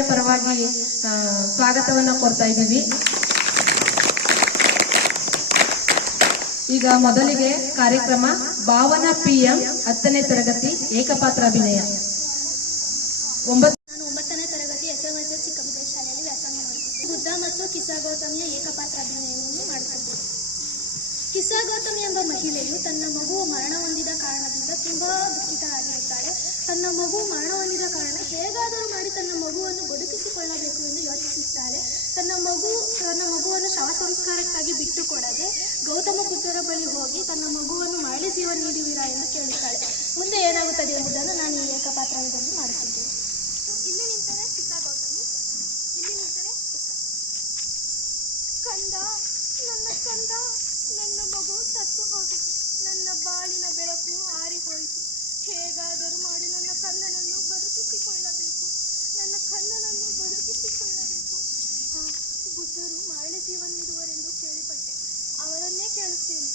ಅಕಾಡೆಮಿಯ ಪರವಾಗಿ ಸ್ವಾಗತವನ್ನ ಕೊಡ್ತಾ ಇದ್ದೀವಿ. ಈಗ ಮೊದಲಿಗೆ ಕಾರ್ಯಕ್ರಮ ಭಾವನಾ ಪಿಎಂ ಹತ್ತನೇ ತರಗತಿ ಏಕಪಾತ್ರ ಅಭಿನಯ. ಒಂಬತ್ತು ನಾನು ಒಂಬತ್ತನೇ ತರಗತಿ ಎಸ್ ಚಿಕ್ಕಮಗಳೂರು ಶಾಲೆಯಲ್ಲಿ ವ್ಯಾಸಂಗ ಬುದ್ಧ ಮತ್ತು ಕಿಸಾ ಗೌತಮಿಯ ಏಕಪಾತ್ರ ಅಭಿನಯವನ್ನು ಮಾಡುತ್ತಿದ್ದೆ ಕಿಸಾ ಗೌತಮಿ ಎಂಬ ಮಹಿಳೆಯು ತನ್ನ ಮಗು ಮರಣ ಹೊಂದಿದ ಕಾರಣದಿಂದ ತುಂಬಾ ದುಃಖಿತರಾಗಿರುತ್ತಾಳೆ ತನ್ನ ಮಗು ಮಾನವನಿದ ಕಾರಣ ಹೇಗಾದರೂ ಮಾಡಿ ತನ್ನ ಮಗುವನ್ನು ಬದುಕಿಸಿಕೊಳ್ಳಬೇಕು ಎಂದು ಯೋಚಿಸುತ್ತಾಳೆ. ತನ್ನ ಮಗು, ತನ್ನ ಮಗುವನ್ನು ಶವ ಸಂಸ್ಕಾರಕ್ಕಾಗಿ ಬಿಟ್ಟು ಕೊಡದೆ ಗೌತಮ ಪುತ್ರರ ಬಳಿ ಹೋಗಿ ತನ್ನ ಮಗುವನ್ನು ಮರಳಿ ಜೀವ ನೀಡುವಿರಾ ಎಂದು ಕೇಳುತ್ತಾಳೆ. ಮುಂದೆ ಏನಾಗುತ್ತದೆ ಎಂಬುದನ್ನು ನಾನು ಈ ಏಕಪಾತ್ರದಲ್ಲಿ ಮಾಡುತ್ತಿದ್ದೇನೆ. ಇಲ್ಲಿ ನಿಂತರೆ ಗೌತಮಿ. ಇಲ್ಲಿ ನಿಂತರೆ ಕಂದ, ನನ್ನ ಕಂದ, ನನ್ನ ಮಗು ಸತ್ತು ಹೋಗಿದೆ. ನನ್ನ ಬಾಳಿನ ಹೇಗಾದರೂ ಮಾಡಿ ನನ್ನ ಕಂದನನ್ನು ಬದುಕಿಸಿಕೊಳ್ಳಬೇಕು. ನನ್ನ ಕಂದನನ್ನು ಬದುಕಿಸಿಕೊಳ್ಳಬೇಕು. ಹಾ ಬುದ್ಧರು ಮರಳಿ ಜೀವನವಿರುವರೆಂದು ನೀಡುವರೆಂದು ಕೇಳಿಪಟ್ಟೆ. ಅವರನ್ನೇ ಕೇಳುತ್ತೇನೆ.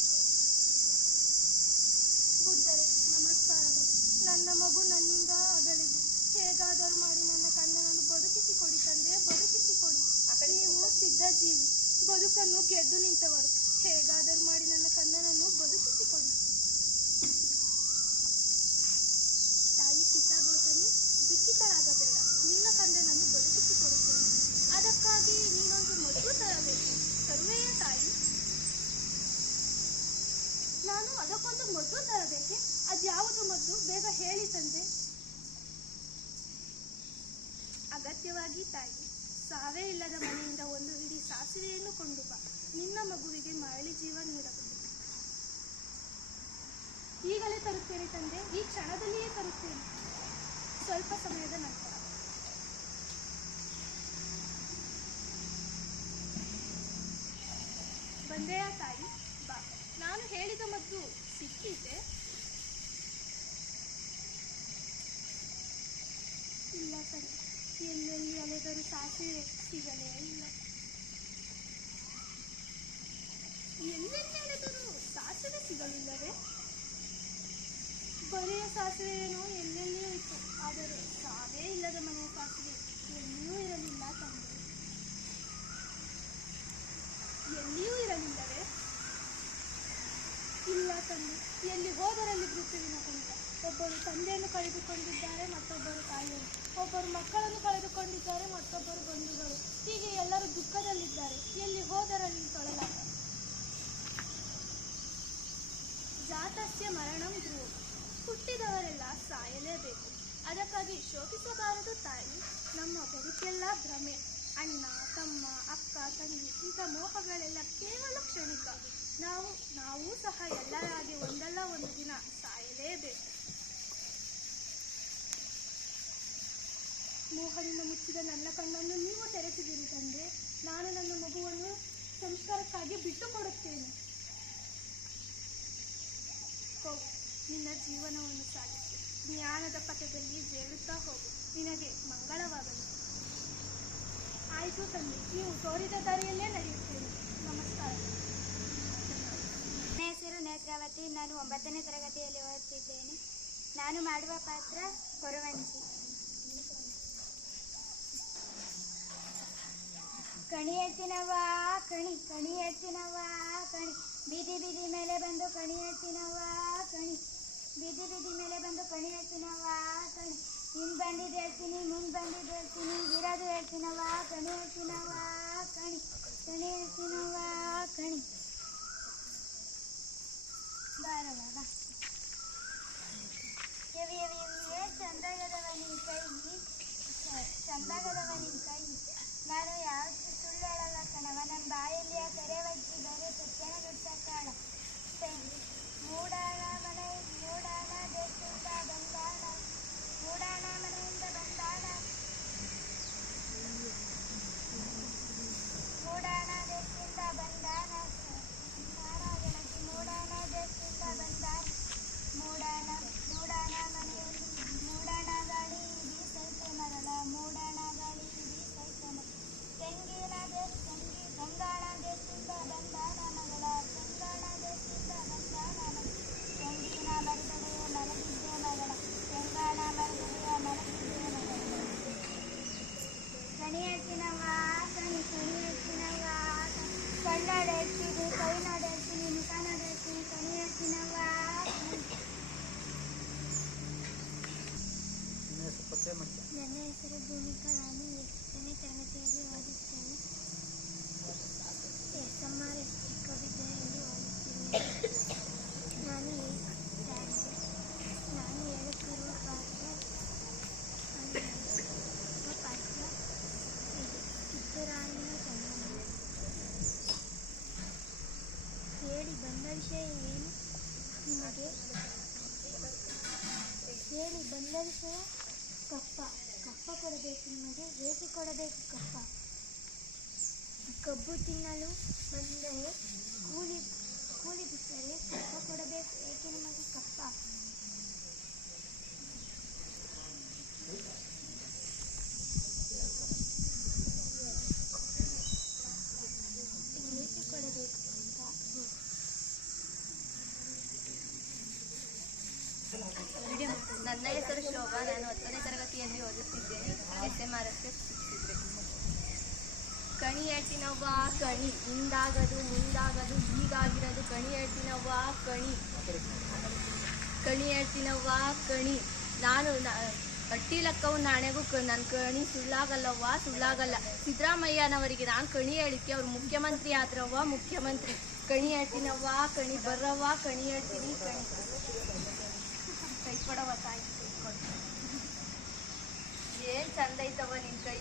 ಬುದ್ಧರೇ ನಮಸ್ಕಾರಗಳು ನನ್ನ ಮಗು ನನ್ನಿಂದ ಅಗಲಿದೆ. ಹೇಗಾದರೂ ಮಾಡಿ ನನ್ನ ಕಂದನನ್ನು ಬದುಕಿಸಿಕೊಡಿ ತಂದೆ ಬದುಕಿಸಿಕೊಡಿ. ನೀವು ಸಿದ್ಧಜೀವಿ. ಬದುಕನ್ನು ಗೆದ್ದು ನಿಂತವರು. ಹೇಗಾದರೂ ಮಾಡಿ ನನ್ನ ಕಂದನನ್ನು ಬದುಕಿಸಿಕೊಡಿ ತಾಯಿ ಕಿಸಾ ಗೌತಮಿ ದುಃಖಿತರಾಗಬೇಡ ನಿನ್ನ ಕಂದನನ್ನು ಬದುಕಿಸಿಕೊಡುತ್ತೇನೆ ಅದಕ್ಕಾಗಿ ನೀನೊಂದು ಮದ್ದು ತರಬೇಕು. ತರುವೆಯೇ ತಾಯಿ. ನಾನು ಅದಕ್ಕೊಂದು ಮದ್ದು ತರಬೇಕೆ? ಅದ್ಯಾವುದು ಮದ್ದು? ಬೇಗ ಹೇಳಿ ತಂದೆ. ಅಗತ್ಯವಾಗಿ ತಾಯಿ, ಸಾವೇ ಇಲ್ಲದ ಮನೆಯಿಂದ ಒಂದು ಹಿಡಿ ಸಾಸಿವೆಯನ್ನು ಕೊಂಡು ಬಾ. ನಿನ್ನ ಮಗುವಿಗೆ ಮರಳಿ ಜೀವ ನೀಡಬಹುದು ಈಗಲೇ ತರುತ್ತೇನೆ ತಂದೆ. ಈ ಕ್ಷಣದಲ್ಲಿಯೇ ತರುತ್ತೇನೆ. ಸ್ವಲ್ಪ ಸಮಯದ ನಂತರ. ಬಂದೆಯಾ ತಾಯಿ, ಬಾ. ನಾನು ಹೇಳಿದ ಮದ್ದು ಸಿಕ್ಕಿದೆ. ಇಲ್ಲ ತಂದೆ, ಎಲ್ಲೆಲ್ಲಿ ಅಲೆದರೂ ಸಾಸಿವೆ ಸಿಗಲೇ ಇಲ್ಲ. ಎಲ್ಲೆಲ್ಲಿ ಅಲೆದರೂ ಸಾಸಿವೆ ಸಿಗಲಿಲ್ಲವೇ? ಬರೆಯ ಸಾಸಿವೆ ಏನೋ ಎಲ್ಲೆಲ್ಲಿಯೂ ಇತ್ತು ಆದರೆ ಸಾವೇ ಇಲ್ಲದ ಮನೆಯ ಸಾಸಿವೆ ಎಲ್ಲಿಯೂ ಇರಲಿಲ್ಲ ತಂದೆ ಎಲ್ಲಿಯೂ ಇರಲಿಲ್ಲವೇ ಇಲ್ಲ ಎಲ್ಲಿ ಹೋದರಲ್ಲಿ ಮೃತ್ಯುವಿನ ಕುಂಟ ಒಬ್ಬರು ತಂದೆಯನ್ನು ಕಳೆದುಕೊಂಡಿದ್ದಾರೆ ಮತ್ತೊಬ್ಬರು ತಾಯಿಯನ್ನು. ಒಬ್ಬರು ಮಕ್ಕಳನ್ನು ಕಳೆದುಕೊಂಡಿದ್ದಾರೆ, ಮತ್ತೊಬ್ಬರು ಬಂಧುಗಳು. ಹೀಗೆ ಎಲ್ಲರೂ ದುಃಖದಲ್ಲಿದ್ದಾರೆ. ಎಲ್ಲಿ ಹೋದರಲ್ಲಿ ತೊಳಲಾಗ ಜಾತಸ್ಯ ಮರಣಂ ಧ್ರುವ. ಹುಟ್ಟಿದವರೆಲ್ಲ ಸಾಯಲೇಬೇಕು. ಅದಕ್ಕಾಗಿ ಶೋಕಿಸಬಾರದು ತಾಯಿ. ನಮ್ಮ ಬದುಕೆಲ್ಲ ಭ್ರಮೆ. ಅಣ್ಣ, ತಮ್ಮ, ಅಕ್ಕ, ತಂಗಿ, ಇಂಥ ಮೋಹಗಳೆಲ್ಲ ಕೇವಲ ಕ್ಷಣಿಕ. ನಾವು ನಾವು ಸಹ ಎಲ್ಲರಾಗಿ ಒಂದಲ್ಲ ಒಂದು ದಿನ ಸಾಯಲೇಬೇಕು. ಮೋಹನಿಂದ ಮುಚ್ಚಿದ ನನ್ನ ಕಣ್ಣನ್ನು ನೀವು ತೆರೆಸಿದಿರಿ ತಂದೆ. ನಾನು ನನ್ನ ಮಗುವನ್ನು ಸಂಸ್ಕಾರಕ್ಕಾಗಿ ಬಿಟ್ಟು ಕೊಡುತ್ತೇನೆ ಹೋಗು, ನಿನ್ನ ಜೀವನವನ್ನು ಸಾಗಿಸಿ. ಜ್ಞಾನದ ಪಥದಲ್ಲಿ ಜೇಳುತ್ತಾ ಹೋಗು. ನಿನಗೆ ಮಂಗಳವಾಗಲಿ. ಆಯಿತು ತಂದೆ, ನೀವು ತೋರಿದ ದಾರಿಯಲ್ಲೇ ನಡೆಯುತ್ತೇನೆ. ನಮಸ್ಕಾರ. ನೇತ್ರಾವತಿ ನಾನು ಒಂಬತ್ತನೇ ತರಗತಿಯಲ್ಲಿ ಓದುತ್ತಿದ್ದೇನೆ. ನಾನು ಮಾಡುವ ಪಾತ್ರ ಕೊರವಂಜಿ. ಕಣಿ ಎತ್ತಿನವ್ವ ಕಣಿ ಕಣಿ ಎತ್ತಿನವ್ವ ಕಣಿ. ಬೀದಿ ಬೀದಿ ಮೇಲೆ ಬಂದು ಕಣಿ ಎತ್ತಿನವ್ವ ಕಣಿ. ಬೀದಿ ಬೀದಿ ಮೇಲೆ ಬಂದು ಕಣಿ ಎತ್ತಿನವ್ವ ಕಣಿ. ಹಿಂದ್ ಬಂದಿದ್ದು ಹೇಳ್ತೀನಿ ಮುಂದ್ ಬಂದಿದ್ದು ಹೇಳ್ತೀನಿ. ಇರೋದು ಹೇಳ್ತೀನವ್ವ, ಕಣಿ ಎತ್ತಿನವ್ವ ಕಣಿ. ಕಣಿ ಎತ್ತಿನವ್ವ ಕಣಿ. ನಿನ್ ಕೈ ಚಂದಾಗದವ ನಿನ್ ಕೈ ನಾನು ಯಾವತ್ತೂ ಸುಳ್ಳು ಹೇಳಲ್ಲ ಕಣವ ನನ್ನ ಬಾಯಲ್ಲಿ ಆ ತೆರೆ ಬಜ್ಜಿದರೆ ಸತ್ಯನ ನುಡ್ಸಕ್ಕಾಳ ಮೂಡಾಣ ಮನೆ ಮೂಡಾಣ ದೇಶದಿಂದ ಬಂದಾಣ ಮೂಡಾಣ ಮನೆಯಿಂದ ಬಂದಾಣ ಮೂಡಾಣ ದೇಶದಿಂದ ಬಂದಾನ ನಾಡ ಗೆಳತಿ ಮೂಡಾಣ ದೇಶದಿಂದ ಬಂದಾನ ಮೂಡಾಣ ಮೂಡಾಣ ಮನೆಯಲ್ಲಿ ಮೂಡಾಣ ಗಾಳಿ ಬೀಸೈತೆ ಮರಳ ಮೂಡಾಣ ಗಾಳಿ ಬೀಸೈತೆ ಮರಳ ತೆಂಗಿನ ದೇಶ ತೆಂಗಿ ತೆಂಗಾಣ ದೇಶದಿಂದ ಬಂದಾನ ಮಗಳ ತೆಂಗಾಣ ದೇಶದಿಂದ ಬಂದಾನ ಮಗಳ ತೆಂಗಿನ ಮರದಡೆ ಮಲಗಿದ್ದೆ ಮಗಳ ತೆಂಗಾಣ ಮರದಡೆಯ ಮಲಗಿದ್ದೆ ಮಗಳ ಕಣಿ ಹೇಳ್ತೀನವ್ವ ಕಣಿ ಕಣಿ ಹೇಳ್ತೀನವ್ವ ಕಣ್ಣಾಡ ಹೇಳ್ತೀನಿ ಕೈ ನಾಡ ಹೇಳ್ತೀನಿ ಮುಖ ನಾಡ ಹೇಳ್ತೀನಿ ಕಣಿ ಹೇಳ್ತೀನವ್ವ ನನ್ನ ಹೆಸರು ಭೂಮಿಕಾ ನಾನು ಎಷ್ಟನೇ ತರಗತಿಯಲ್ಲಿ ಓದುತ್ತೇನೆ ಎಸ್ ಎಂ ಆರ್ ಎಸ್ ಚಿಕ್ಕವಿದ್ಯಾಲಯದಲ್ಲಿ ಓದುತ್ತೇನೆ ನಾನು ಏಕ ಸ್ಟ್ಯಾಂಡರ್ಡ್ ನಾನು ಹೇಳುತ್ತಿರುವ ಪಾತ್ರ ಆ ಪಾತ್ರ ಇದು ಕಿತ್ತೂರಾಣಿಯ ಚೆನ್ನಮ್ಮ ಹೇಳಿ ಬಂದ ವಿಷಯ ಏನು ನಿಮಗೆ ಹೇಳಿ ಬಂದ ವಿಷಯ ಕಪ್ಪ ಕಪ್ಪ ಕೊಡಬೇಕು ನಿಮಗೆ ಏಕೆ ಕೊಡಬೇಕು ಕಪ್ಪ ಕಬ್ಬು ತಿನ್ನಲು ಬಂದರೆ ಕೂಲಿ ಕೂಲಿ ಬಿಟ್ಟರೆ ಕಪ್ಪ ಕೊಡಬೇಕು ಏಕೆ ನಿಮಗೆ ಕಪ್ಪ ಏಕೆ ಕೊಡಬೇಕು ಕಪ್ಪ ನನ್ನ ಹೆಸರು ಶೋಭಾ ನಾನು ಹತ್ತನೇ ತರಗತಿಯಲ್ಲಿ ಓದುತ್ತಿದ್ದೇನೆ ಎಸ್ ಎಂ ಆರ್ ಎಸ್ಗೆ ಶಿಕ್ಷಿಸಿದ್ರೆ ಕಣಿ ಕಣಿ ಹಿಂದಾಗದು ಮುಂದಾಗದು ಹೀಗಾಗಿರೋದು ಕಣಿ. ಕಣಿ ಕಣಿ ಕಣಿ. ನಾನು ಅಟ್ಟಿ ಲೆಕ್ಕವು ನಾಣ್ಯಗೂ ನನ್ನ ಕಣಿ ಸುಳ್ಳಾಗಲ್ಲವ್ವ ಸುಳ್ಳಾಗಲ್ಲ. ಸಿದ್ದರಾಮಯ್ಯನವರಿಗೆ ನಾನು ಕಣಿ ಹೇಳಿಕ್ಕೆ ಅವ್ರು ಮುಖ್ಯಮಂತ್ರಿ ಆದ್ರವ್ವ ಮುಖ್ಯಮಂತ್ರಿ. ಕಣಿ ಹೇಳ್ತೀನವ್ವ ಕಣಿ, ಬರ್ರವ್ವ ಕಣಿ ಹೇಳ್ತೀನಿ ಕಣಿ. ಕೈ ಕೊಡವ್ವ ತಾಯಿ ಕೈ. ಏನ್ ಚಂದ ಐತವ ನಿನ್ ಕೈ?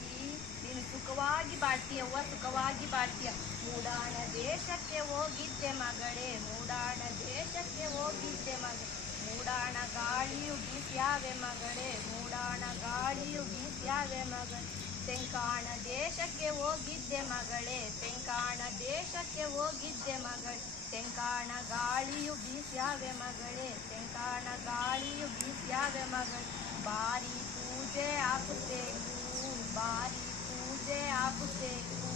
ನೀನು ಸುಖವಾಗಿ ಬಾಳ್ತೀಯವ್ವ ಸುಖವಾಗಿ ಬಾಳ್ತೀಯ. ಮೂಡಾಣ ದೇಶಕ್ಕೆ ಹೋಗಿದ್ದೆ ಮಗಳೇ, ಮೂಡಾಣ ದೇಶಕ್ಕೆ ಹೋಗಿದ್ದೆ ಮಗಳೇ. ಮೂಡಾಣ ಗಾಳಿಯು ಬೀಸ್ಯಾವೆ ಮಗಳೇ, ಮೂಡಾಣ ಗಾಳಿಯು ಬೀಸ್ಯಾವೆ ಮಗಳೇ. ತೆಂಕಾಣ ದೇಶಕ್ಕೆ ಹೋಗಿದ್ದೆ ಮಗಳೇ, ತೆಂಕಾಣ ದೇಶಕ್ಕೆ ಹೋಗಿದ್ದೆ ಮಗಳೇ. ತೆಂಕಾಣ ಗಾಳಿಯು ಬೀಸ್ಯಾವೆ ಮಗಳೇ, ತೆಂಕಾಣ ಗಾಳಿಯು ಬೀಸ್ಯಾವೆ ಮಗಳೇ. ಬಾರಿ ಪೂಜೆ ಹಾಕುತ್ತೇಕು ಬಾರಿ ಪೂಜೆ ಹಾಕುತ್ತೇಕು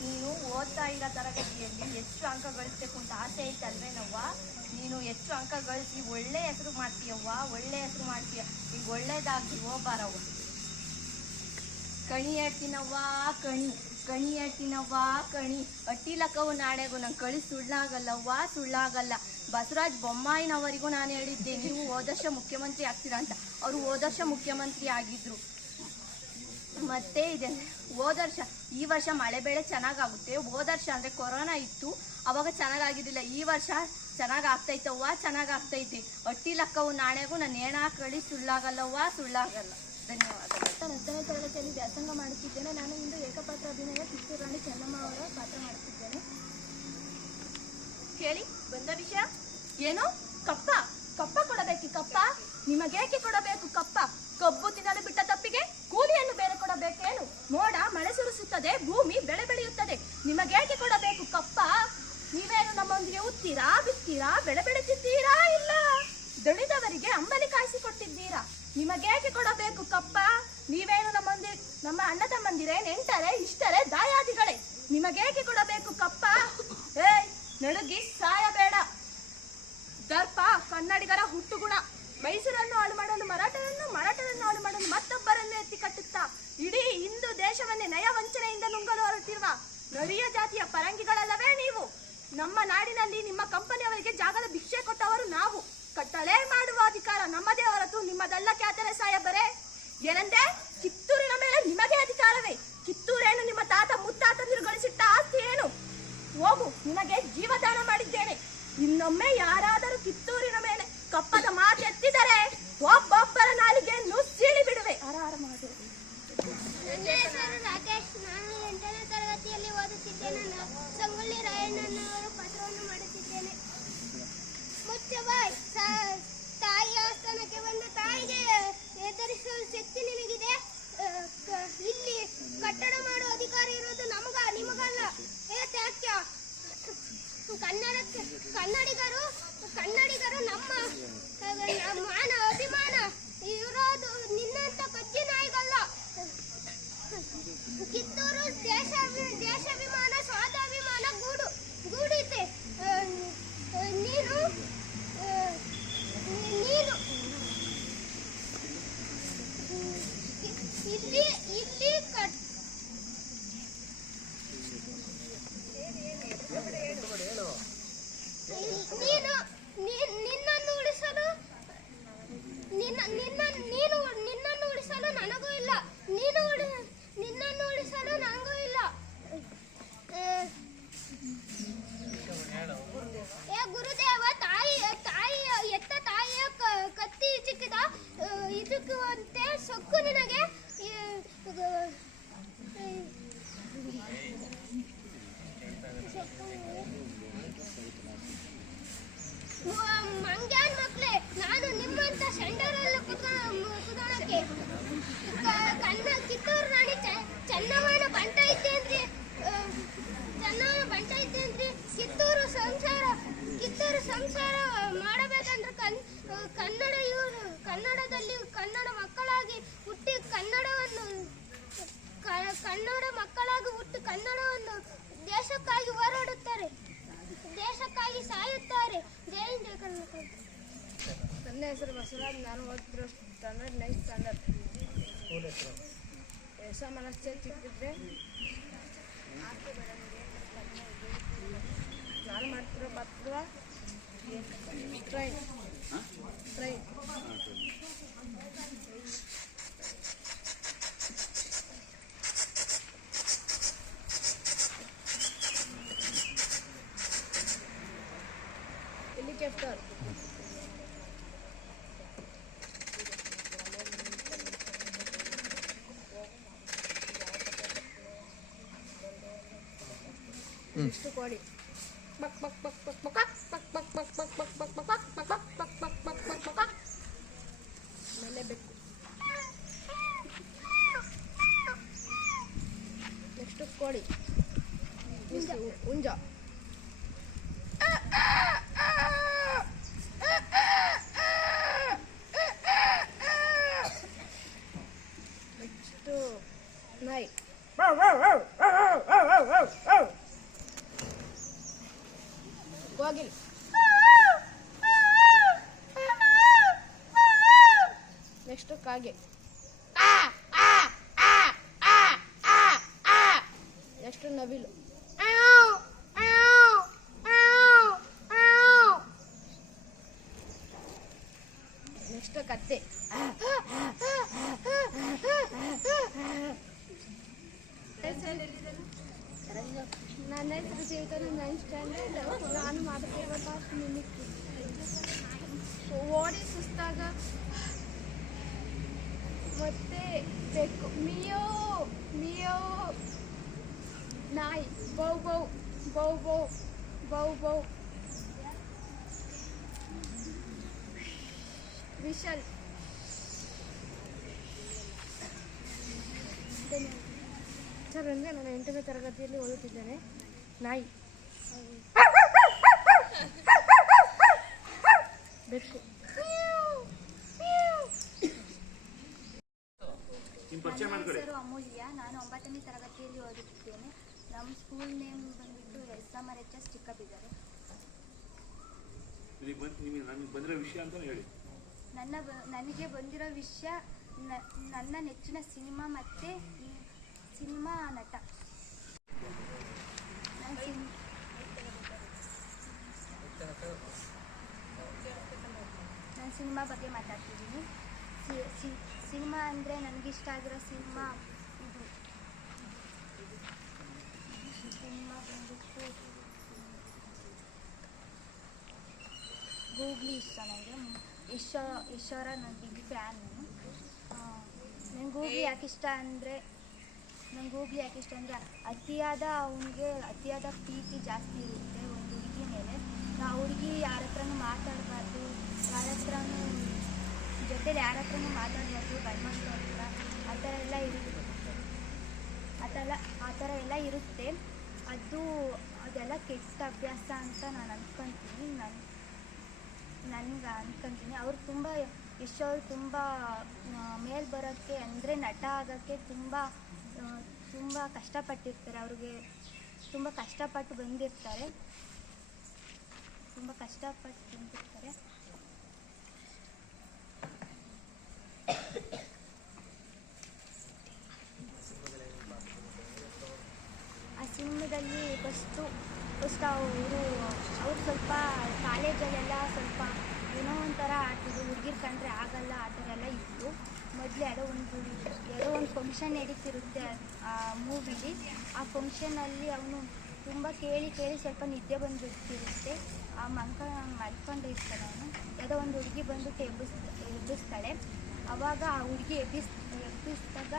ನೀನು ಓದ್ತಾ ಇರೋ ತರಗತಿಯಲ್ಲಿ ಹೆಚ್ಚು ಅಂಕ ಗಳಿಸ್ಬೇಕು ಅಂತ ಆಸೆ ಐತಲ್ವೇನವ್ವ ನೀನು ಹೆಚ್ಚು ಅಂಕ ಗಳಿಸಿ ಒಳ್ಳೆ ಹೆಸರು ಮಾಡ್ತೀಯವ್ವ? ಒಳ್ಳೆ ಹೆಸರು ಮಾಡ್ತೀಯ? ಈಗ ಒಳ್ಳೇದಾಗಿ ಹೋಗ್ಬಾರವ್ವ. ಕಣಿ ಹೇಳ್ತೀನವ್ವ, ಕಣಿ. ಕಣಿ ಹೇಳ್ತೀನವ್ವ, ಕಣಿ. ಅಟ್ಟಿ ಲಕ್ಕವು ನಾಳೆಗೂ ನಂಗೆ ಕಳಿ ಸುಳ್ಳಾಗಲ್ಲವ್ವ, ಸುಳ್ಳಾಗಲ್ಲ. ಬಸವರಾಜ್ ಬೊಮ್ಮಾಯಿನವರಿಗೂ ನಾನು ಹೇಳಿದ್ದೆ, ನೀವು ಹೋದರ್ಷ ಮುಖ್ಯಮಂತ್ರಿ ಆಗ್ತೀರಾ ಅಂತ. ಅವರು ಹೋದರ್ಷ ಮುಖ್ಯಮಂತ್ರಿ ಆಗಿದ್ರು. ಮತ್ತೆ ಇದೆ. ಹೋದ ವರ್ಷ ಈ ವರ್ಷ ಮಳೆ ಬೆಳೆ ಚೆನ್ನಾಗಾಗುತ್ತೆ. ಹೋದ ವರ್ಷ ಅಂದ್ರೆ ಕೊರೋನಾ ಇತ್ತು. ಅವಾಗ ಚೆನ್ನಾಗಾಗಿದ್ದಿಲ್ಲ. ಈ ವರ್ಷ ಚೆನ್ನಾಗ್ ಆಗ್ತೈತವ್ವ ಚೆನ್ನಾಗ್ ಆಗ್ತೈತಿ ಒಟ್ಟಿ ಲಕ್ಕವು ನಾಣ್ಯಗೂ ನಾನು ಏಣ ಕಳಿ ಸುಳ್ಳಾಗಲ್ಲವ್ವ ಸುಳ್ಳಾಗಲ್ಲ. ಧನ್ಯವಾದಗಳು. ನಾನು ಹತ್ತನೇ ತರಗತಿಯಲ್ಲಿ ವ್ಯಾಸಂಗ ಮಾಡುತ್ತಿದ್ದೇನೆ. ನಾನು ಇಂದು ಏಕಪಾತ್ರ ಅಭಿನಯ ಕಿತ್ತೂರು ರಾಣಿ ಚೆನ್ನಮ್ಮ ಅವರ ಪಾತ್ರ ಮಾಡುತ್ತಿದ್ದೇನೆ. ಹೇಳಿ ಬಂದ ವಿಷಯ? ಏನು? ಕಪ್ಪ. ಕಪ್ಪ ಕೊಡಬೇಕು ಕಪ್ಪ. ನಿಮಗೇಕೆ ಕೊಡಬೇಕು ಕಪ್ಪ? ಕಬ್ಬು ತಿನ್ನಲು ಬಿಟ್ಟ ತಪ್ಪಿಗೆ? ಕೊಡಬೇಕೇನು? ಮೋಡ ಮಳೆ ಸುರಿಸುತ್ತದೆ, ಭೂಮಿ ಬೆಳೆ ಬೆಳೆಯುತ್ತದೆ. ನಿಮಗೇಕೆ ಕೊಡಬೇಕು ಕಪ್ಪ? ನೀವೇನು ನಮ್ಮೊಂದಿಗೆ ಉತ್ತೀರಾ, ಬಿತ್ತೀರಾ, ಬೆಳೆ ಬೆಳೆದಿದ್ದೀರಾ ಇಲ್ಲ? ದಣಿದವರಿಗೆ ಅಂಬಲಿ ಕಾಯಿಸಿ ಕೊಟ್ಟಿದ್ದೀರಾ? ನಿಮಗೇಕೆ ಕೊಡಬೇಕು ಕಪ್ಪ? ನೀವೇನು ನಮ್ಮೊಂದಿ, ನಮ್ಮ ಅಣ್ಣ ತಮ್ಮಂದಿರೇ, ನೆಂಟರೆ, ಇಷ್ಟರೇ ದಾಯಾದಿಗಳೇ ನಿಮಗೇಕೆ ಕೊಡಬೇಕು ಕಪ್ಪ? ಏಯ್, ನಡುಗಿ ಸಾಯಬೇಡ. ದರ್ಪ, ಕನ್ನಡಿಗರ ಹುಟ್ಟುಗುಣ. ಮೈಸೂರನ್ನು ಹಾಳು ಮಾಡಲು ಮರಾಠರನ್ನು ಮರಾಠರನ್ನು ಹಾಳು ಮಾಡಲು ಮತ್ತೊಬ್ಬರನ್ನು ಎತ್ತಿ ಕಟ್ಟುತ್ತಾ? ಇಡೀ ಹಿಂದೂ ದೇಶವನ್ನೇ ನಯವಂಚನೆಯಿಂದ ನುಂಗಲು ಹೊರಟಿರುವ ನರಿಯ ಜಾತಿಯ ಪರಂಗಿಗಳಲ್ಲವೇ ನೀವು? ನಮ್ಮ ನಾಡಿನಲ್ಲಿ ನಿಮ್ಮ ಕಂಪನಿಯವರಿಗೆ ಜಾಗದ ಭಿಕ್ಷೆ ಕೊಟ್ಟವರು ನಾವು. ಕಟ್ಟಳೆ ಮಾಡುವ ಅಧಿಕಾರ ನಮ್ಮದೇ ಹೊರತು ನಿಮ್ಮದಲ್ಲ ಖ್ಯಾತರೆ ಸಾಯಬ್ಬರೇ ಏನಂದೆ? ಕಿತ್ತೂರಿನ ಮೇಲೆ ನಿಮಗೆ ಅಧಿಕಾರವೇ. ಕಿತ್ತೂರೇನು ನಿಮ್ಮ ತಾತ ಮುತ್ತಾತಂದಿರು ಗಳಿಸಿಟ್ಟ ಆಸ್ತಿ ಏನು? ಹೋಗು, ನಿನಗೆ ಜೀವದಾನ ಮಾಡಿದ್ದೇನೆ. ಇನ್ನೊಮ್ಮೆ ಯಾರಾದರೂ ಕಿತ್ತೂರಿನ ಮೇಲೆ ಕಪ್ಪದ ಮಾತೆತ್ತಿದರೆ ಒಬ್ಬೊಬ್ಬರ ನಾಲಿಗೆಯನ್ನು ಸೀಳಿ ಬಿಡುವೆ. ಆರಾರ ಮಾಡು. ನನ್ನ ಹೆಸರು ರಾಕೇಶ್ ನಾನು ಎಂಟನೇ ತರಗತಿಯಲ್ಲಿ ಓದುತ್ತಿದ್ದೇನೆ ಸಂಗೊಳ್ಳಿ ರಾಯಣ್ಣನವರ ಪತ್ರವನ್ನು ಮಾಡುತ್ತಿದ್ದೇನೆ ಮುಚ್ಚಬಾಯ್ ತಾಯಿಯ ಆಸ್ಥಾನಕ್ಕೆ ಬಂದ ತಾಯಿಗೆ ಎದುರಿಸುವ ಶಕ್ತಿ ನಿನಗಿದೆ ಇಲ್ಲಿ ಕಟ್ಟಡ ಮಾಡುವ ಅಧಿಕಾರ ಇರೋದು ನಮಗ ನಿಮಗಲ್ಲ ಏ ತ್ಯಾಕ್ಯ ಕನ್ನಡಕ್ಕೆ ಕನ್ನಡಿಗರು ಕನ್ನಡಿಗರು ನಮ್ಮ ಮಾನ ಅಭಿಮಾನ ಇರೋದು ನಿನ್ನಂತ ಕಚ್ಚಿ ನಾಯಿಗಲ್ಲ. ಕಿತ್ತೂರು ದೇಶ ದೇಶಾಭಿಮಾನ ಸ್ವಾದಾಭಿಮಾನ ಗೂಡು ಗೂಡಿತೆ ಆ, Anasya çıktı. দুষ্টু করে করে উঞ্জা ಅಂದರೆ ನಾನು ಎಂಟನೇ ತರಗತಿಯಲ್ಲಿ ಓದುತ್ತಿದ್ದೇನೆ. ನಾಯಿ. ಬೆಕ್ಕು ನನ್ನ ಹೆಸರು ಅಮೂಲ್ಯ. ನಾನು ಒಂಬತ್ತನೇ ತರಗತಿಯಲ್ಲಿ ಓದುತ್ತಿದ್ದೇನೆ. ನಮ್ಮ ಸ್ಕೂಲ್ ನೇಮ್ ಬಂದ್ಬಿಟ್ಟು S M R H S ಚಿಕ್ಕಬಿದ್ದಾರೆ ನಿಮಗೆ ನನಗೆ ಬಂದಿರೋ ವಿಷಯ ಅಂತ ಹೇಳಿ. ನನ್ನ ಬ- ನನಗೆ ಬಂದಿರೋ ವಿಷಯ ನನ್ನ ನೆಚ್ಚಿನ ಸಿನಿಮಾ ಮತ್ತು ಈ ಸಿನಿಮಾ ನಟ ನನ್ನ ಸಿನ್- ನಾನು ಸಿನಿಮಾ ಬಗ್ಗೆ ಮಾತಾಡ್ತಿದ್ದೀನಿ ಸಿ- ಸಿ- ಸಿನಿಮಾ ಅಂದರೆ ನನಗಿಷ್ಟ ಆಗಿರೋ ಸಿನಿಮಾ ಇದು ಸಿನಿಮಾ ಬಂದ್ಬಿಟ್ಟು ಗೂಗ್ಲಿ ಇಷ್ಟ ನನಗೆ ಈಶ್ವರ ಈಶ್ವರ ನನ್ನ ಬಿಗ್ ಫ್ಯಾನ್ ನಾನು ನಂಗೆ ಗೂಗ್ಲಿ ಯಾಕೆ ಇಷ್ಟ ಅಂದರೆ ನಂಗೆ ಹೋಗ್ಲಿ ಯಾಕೆ ಇಷ್ಟ ಅಂದರೆ ಅತಿಯಾದ ಅವನಿಗೆ ಅತಿಯಾದ ಪ್ರೀತಿ ಜಾಸ್ತಿ ಇರುತ್ತೆ ಒಂದು ಹುಡುಗಿ ಮೇಲೆ. ಆ ಹುಡುಗಿ ಯಾರ ಹತ್ರನೂ ಮಾತಾಡಬಾರ್ದು, ಯಾರ ಹತ್ರನೂ ಜೊತೆಲಿ ಯಾರ ಹತ್ರನೂ ಮಾತಾಡಬಾರ್ದು ಗಂಡ್ಮಕ್ಳು ಹತ್ರ ಆ ಥರ ಎಲ್ಲ ಇರುತ್ತೆ. ಆ ಥರ ಆ ಥರ ಎಲ್ಲ ಇರುತ್ತೆ. ಅದು, ಅದೆಲ್ಲ ಕೆಟ್ಟ ಅಭ್ಯಾಸ ಅಂತ ನಾನು ಅನ್ಕೊತೀನಿ. ನಾನು, ನನ್ಗೆ ಅಂದ್ಕೊತೀನಿ ಅವ್ರು ತುಂಬ ಯಶ್ ಅವ್ರು ತುಂಬ ಮೇಲ್ ಬರೋಕ್ಕೆ ಅಂದರೆ ನಟ ಆಗೋಕ್ಕೆ ತುಂಬ ತುಂಬ ಕಷ್ಟಪಟ್ಟಿರ್ತಾರೆ. ಅವ್ರಿಗೆ ತುಂಬ ಕಷ್ಟಪಟ್ಟು ಬಂದಿರ್ತಾರೆ. ತುಂಬ ಕಷ್ಟಪಟ್ಟು ಬಂದಿರ್ತಾರೆ. ಆ ಸಿನಿಮಾದಲ್ಲಿ ಫಸ್ಟು, ಫಸ್ಟ್ ಅವರು, ಅವ್ರು ಸ್ವಲ್ಪ ಕಾಲೇಜಲ್ಲೆಲ್ಲ ಸ್ವಲ್ಪ ಏನೋ ಒಂಥರ ಆಡ್ತಿದ್ರು ಹುಡುಗಿರ್ ಕಂಡ್ರೆ ಆಗಲ್ಲ, ಆ ಥರ ಎಲ್ಲ ಇತ್ತು. ಮೊದಲು ಯಾವುದೋ ಒಂದು ಯಾವುದೋ ಒಂದು ಫಂಕ್ಷನ್ ನಡೀತಿರುತ್ತೆ ಆ ಮೂವಿಲಿ ಆ ಫಂಕ್ಷನಲ್ಲಿ ಅವನು ತುಂಬ ಕೇಳಿ ಕೇಳಿ ಸ್ವಲ್ಪ ನಿದ್ದೆ ಬಂದುಬಿಡ್ತಿರುತ್ತೆ ಆ ಮಂಕ ಮಲ್ಕೊಂಡಿರ್ತಾನೆ ಅವನು. ಯಾವುದೋ ಒಂದು ಹುಡುಗಿ ಬಂದು ಎಬ್ಬಿಸ್ ಎಬ್ಬಿಸ್ತಾಳೆ. ಆವಾಗ ಆ ಹುಡುಗಿ ಎಬ್ಬಿಸ್, ಎಬ್ಬಿಸಿದಾಗ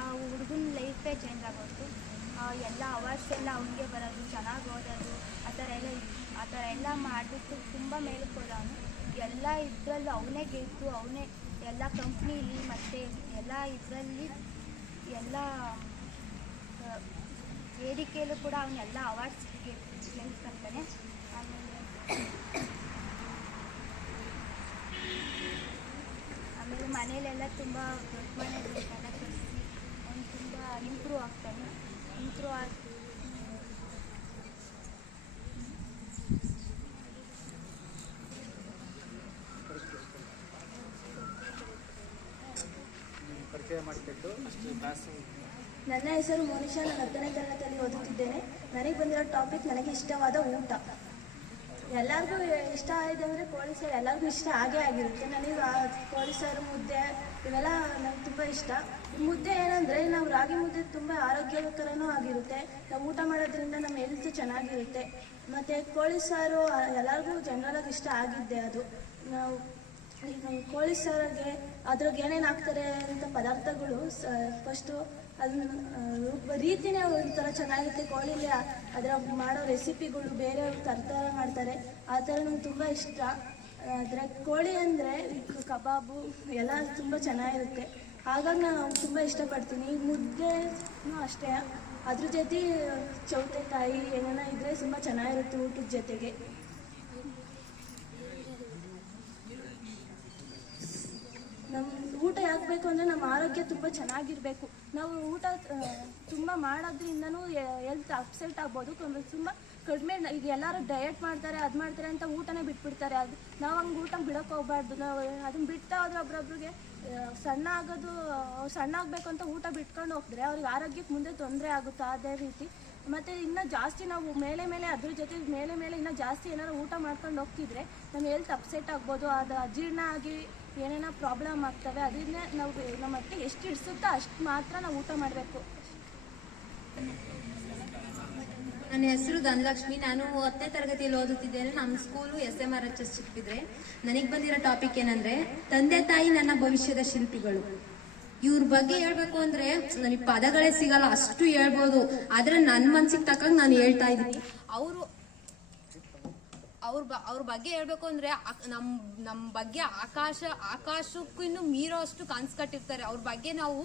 ಆ ಹುಡುಗನ ಲೈಫೇ ಚೇಂಜ್ ಆಗೋದು. ಎಲ್ಲ ಅವಾರ್ಡ್ಸ್ ಎಲ್ಲ ಅವನಿಗೆ ಬರೋದು, ಚೆನ್ನಾಗಿ ಓದೋದು, ಆ ಥರ ಎಲ್ಲ ಆ ಥರ ಎಲ್ಲ ಮಾಡಿಬಿಟ್ಟು ತುಂಬ ಮೇಲಕ್ಕೆ ಹೋದ ಅವನು. ಎಲ್ಲ ಇದರಲ್ಲೂ ಅವನೇ ಗೆದ್ದು, ಅವನೇ ಎಲ್ಲ ಕಂಪ್ನೀಲಿ ಮತ್ತು ಎಲ್ಲ ಇದರಲ್ಲಿ ಎಲ್ಲ ವೇದಿಕೆಯಲ್ಲೂ ಕೂಡ ಅವನ್ನೆಲ್ಲ ಅವಾರ್ಡ್ಸ್ ಗೆಲ್ಸ್ಕೊಂತಾನೆ ಆಮೇಲೆ ಆಮೇಲೆ ಮನೇಲೆಲ್ಲ ತುಂಬ ದೊಡ್ಡ ಕಟ್ಟಿಸಿ ಅವ್ನು ತುಂಬ ಇಂಪ್ರೂವ್ ಆಗ್ತಾ ಮಾಡಿಕೊಟ್ಟು ಅಷ್ಟು ನನ್ನ ಹೆಸರು ಮೋನಿಶಾ, ನಾನು ಹತ್ತನೇ ತರಗತಿಯಲ್ಲಿ ಓದುತ್ತಿದ್ದೇನೆ. ನನಗೆ ಬಂದಿರೋ ಟಾಪಿಕ್ ನನಗೆ ಇಷ್ಟವಾದ ಊಟ. ಎಲ್ಲರಿಗೂ ಇಷ್ಟ ಆಗಿದೆ ಅಂದರೆ ಕೋಳಿ ಸಾರು ಎಲ್ಲರಿಗೂ ಇಷ್ಟ ಆಗೇ ಆಗಿರುತ್ತೆ. ನನಗೆ ಕೋಳಿ ಸಾರು ಮುದ್ದೆ ಇವೆಲ್ಲ ನನಗೆ ತುಂಬ ಇಷ್ಟ. ಮುದ್ದೆ ಏನಂದರೆ ನಾವು ರಾಗಿ ಮುದ್ದೆ ತುಂಬ ಆರೋಗ್ಯಕರನೂ ಆಗಿರುತ್ತೆ. ನಾವು ಊಟ ಮಾಡೋದ್ರಿಂದ ನಮ್ಮ ಹೆಲ್ತ್ ಚೆನ್ನಾಗಿರುತ್ತೆ. ಮತ್ತು ಕೋಳಿ ಸಾರು ಎಲ್ಲರಿಗೂ ಜನರಲಾಗಿ ಇಷ್ಟ ಆಗಿದ್ದೆ ಅದು. ನಾವು ಕೋಳಿ ಸಾರಿಗೆ ಅದ್ರಾಗ ಏನೇನು ಹಾಕ್ತಾರೆ ಅಂತ ಪದಾರ್ಥಗಳು ಫಸ್ಟು ಅದನ್ನ ರೀತಿನೇ ಒಂಥರ ಚೆನ್ನಾಗಿರುತ್ತೆ. ಕೋಳಿಲಿ ಅದರ ಮಾಡೋ ರೆಸಿಪಿಗಳು ಬೇರೆ ಥರ ಮಾಡ್ತಾರೆ. ಆ ಥರ ನಂಗೆ ತುಂಬ ಇಷ್ಟ. ಅದರ ಕೋಳಿ ಅಂದರೆ ಕಬಾಬು ಎಲ್ಲ ತುಂಬ ಚೆನ್ನಾಗಿರುತ್ತೆ. ಹಾಗಾಗಿ ನಾನು ತುಂಬ ಇಷ್ಟಪಡ್ತೀನಿ. ಪಡ್ತೀನಿ ಮುದ್ದೆನೂ ಅಷ್ಟೇ. ಅದ್ರ ಜೊತೆ ಚೌತೆಕಾಯಿ ಏನೇನೋ ಇದ್ದರೆ ತುಂಬ ಚೆನ್ನಾಗಿರುತ್ತೆ ಊಟದ ಜೊತೆಗೆ ನಮ್ಮ ಯಾಕೆ ಅಂದರೆ ನಮ್ಮ ಆರೋಗ್ಯ ತುಂಬ ಚೆನ್ನಾಗಿರಬೇಕು. ನಾವು ಊಟ ತುಂಬ ಮಾಡೋದ್ರಿಂದನೂ ಹೆಲ್ತ್ ಅಪ್ಸೆಟ್ ಆಗ್ಬೋದು. ತುಂಬ ಕಡಿಮೆ, ಈಗ ಎಲ್ಲರೂ ಡಯಟ್ ಮಾಡ್ತಾರೆ, ಅದು ಮಾಡ್ತಾರೆ ಅಂತ ಊಟನೇ ಬಿಟ್ಬಿಡ್ತಾರೆ. ಅದು, ನಾವು ಹಂಗೆ ಊಟ ಬಿಡೋಕೆ ಹೋಗ್ಬಾರ್ದು. ನಾವು ಅದನ್ನ ಬಿಡ್ತಾ ಹೋದ್ರೆ ಒಬ್ರೊಬ್ರಿಗೆ ಸಣ್ಣ ಆಗೋದು ಸಣ್ಣ ಆಗಬೇಕು ಅಂತ ಊಟ ಬಿಟ್ಕೊಂಡು ಹೋಗಿದ್ರೆ ಅವ್ರಿಗೆ ಆರೋಗ್ಯಕ್ಕೆ ಮುಂದೆ ತೊಂದರೆ ಆಗುತ್ತೆ? ಅದೇ ರೀತಿ. ಮತ್ತು ಇನ್ನೂ ಜಾಸ್ತಿ ನಾವು ಮೇಲೆ ಮೇಲೆ, ಅದ್ರ ಜೊತೆ ಮೇಲೆ ಮೇಲೆ ಇನ್ನೂ ಜಾಸ್ತಿ ಏನಾದ್ರು ಊಟ ಮಾಡ್ಕೊಂಡು ಹೋಗ್ತಿದ್ರೆ ನಮ್ಮ ಹೆಲ್ತ್ ಅಪ್ಸೆಟ್ ಆಗ್ಬೋದು. ಅದು, ಅಜೀರ್ಣ ಆಗಿ ಏನೇನೋ ಪ್ರಾಬ್ಲಮ್ ಆಗ್ತವೆ ಅದನ್ನೇ ನಾವು ನಮ್ಮ ಹೊಟ್ಟೆ ಎಷ್ಟು ಇಡಿಸುತ್ತೋ ಅಷ್ಟು ಮಾತ್ರ ನಾವು ಊಟ ಮಾಡಬೇಕು. ನನ್ನ ಹೆಸರು ಧನಲಕ್ಷ್ಮಿ. ನಾನು ಹತ್ತನೇ ತರಗತಿಯಲ್ಲಿ ಓದುತ್ತಿದ್ದೇನೆ ನಮ್ಮ school S M R H S ಚಿಕ್ಕಿದ್ರೆ ನನಗೆ ಬಂದಿರೋ ಟಾಪಿಕ್ ಏನಂದ್ರೆ, ತಂದೆ ತಾಯಿ ನನ್ನ ಭವಿಷ್ಯದ ಶಿಲ್ಪಿಗಳು. ಇವ್ರ ಬಗ್ಗೆ ಹೇಳ್ಬೇಕು ಅಂದ್ರೆ ನನಗೆ ಪದಗಳೇ ಸಿಗಲ್ಲ, ಅಷ್ಟು ಹೇಳ್ಬೋದು. ಆದ್ರೆ ನನ್ನ ಮನ್ಸಿಗೆ ತಕ್ಕಂಗೆ ನಾನು ಹೇಳ್ತಾ ಇದ್ದೀನಿ. ಅವರು ಅವ್ರ ಅವ್ರ ಬಗ್ಗೆ ಹೇಳ್ಬೇಕು ಅಂದ್ರೆ ನಮ್ ನಮ್ ಬಗ್ಗೆ ಆಕಾಶ, ಆಕಾಶಕ್ಕೂ ಇನ್ನು ಮೀರೋ ಅಷ್ಟು ಕನ್ಸ್ ಕಟ್ಟಿರ್ತಾರೆ. ಅವ್ರ ಬಗ್ಗೆ ನಾವು